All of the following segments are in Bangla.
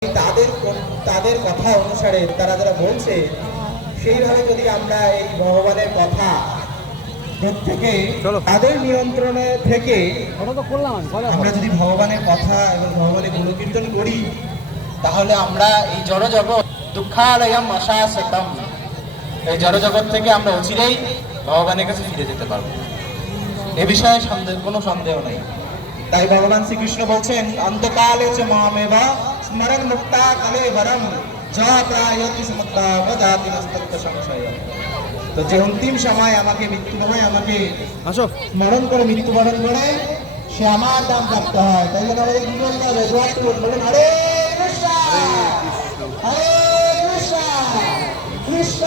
তাদের কথা অনুসারে তারা যারা বলছে সেইভাবে যদি আমরা এই ভগবানের কথা প্রত্যেকে তাদের নিয়ন্ত্রণে থেকে আমরা যদি ভগবানের কথা এবং ভগবানের গুণকীর্তন করি, তাহলে আমরা এই জড়জগৎ দুঃখালয়ম অশাশ্বতম, এই জড়জগৎ থেকে আমরা অচিরেই ভগবানের কাছে ফিরে যেতে পারবো। এ বিষয়ে কোনো সন্দেহ নেই। তাই ভগবান শ্রীকৃষ্ণ বলছেন, অন্তকালে চ মামেবা স্মরণ মুক্তা কালে বরম যা প্রায়তি সমুদ্রা বজাতি নস্তত্ব সংশয়। তো যে অন্তিম সময় আমাকে মৃত্যুময় আমাকে স্মরণ করে মৃত্যুবরণ করে সে আমার দাম প্রাপ্ত হয়। তাই জন্য আমাদের কি বলতে হবে? বলেন হরে কৃষ্ণ হরে কৃষ্ণ কৃষ্ণ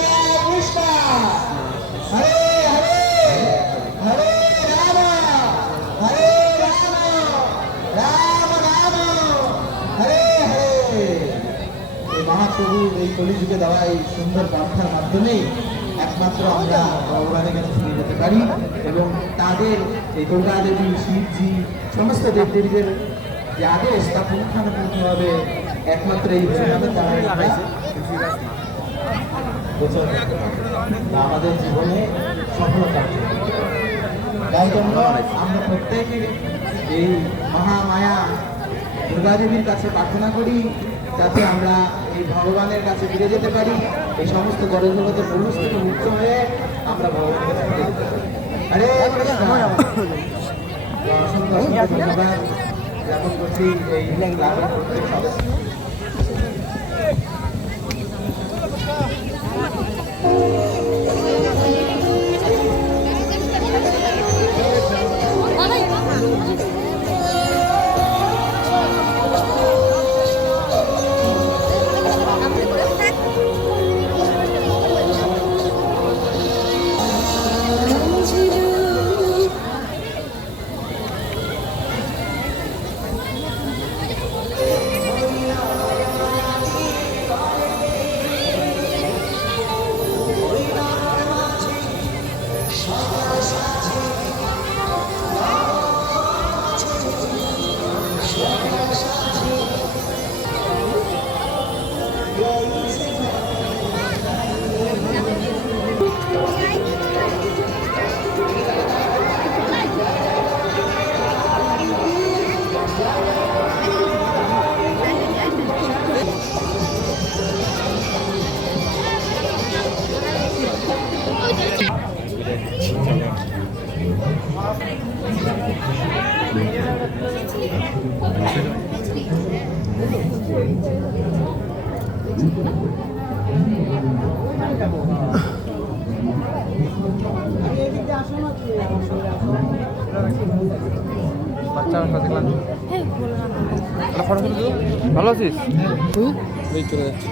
কৃষ্ণ হরে হরে হরে রাম হরে রাম রাম রাম হরে হরে। এই মহাপ্রভুর এই কলিযুগে দেওয়া এই সুন্দর প্রার্থনার মাধ্যমেই একমাত্র আমরা ভগবানের কাছে ফিরে যেতে পারি এবং তাদের এই দুর্গা দেবী শিবজি সমস্ত দেবদেবীদের যে আদেশ তা পুঙ্খানুপুঙ্খভাবে একমাত্র এই ভজনের দ্বারা আমাদের জীবনে সফলতা। তাই জন্য আমরা প্রত্যেকে এই মহামায়া দুর্গা দেবীর কাছে প্রার্থনা করি যাতে আমরা এই ভগবানের কাছে ফিরে যেতে পারি, এই সমস্ত জড়জগতের প্রভুষ থেকে মুক্ত হয়ে আমরা ভগবানের কাছে ফিরে যেতে পারি। আরে অসংখ্য ধন্যবাদ জ্ঞাপন করছি এই ক্লাবের প্রত্যেক সদস্য। ভালো আছিস? চলে যাচ্ছে।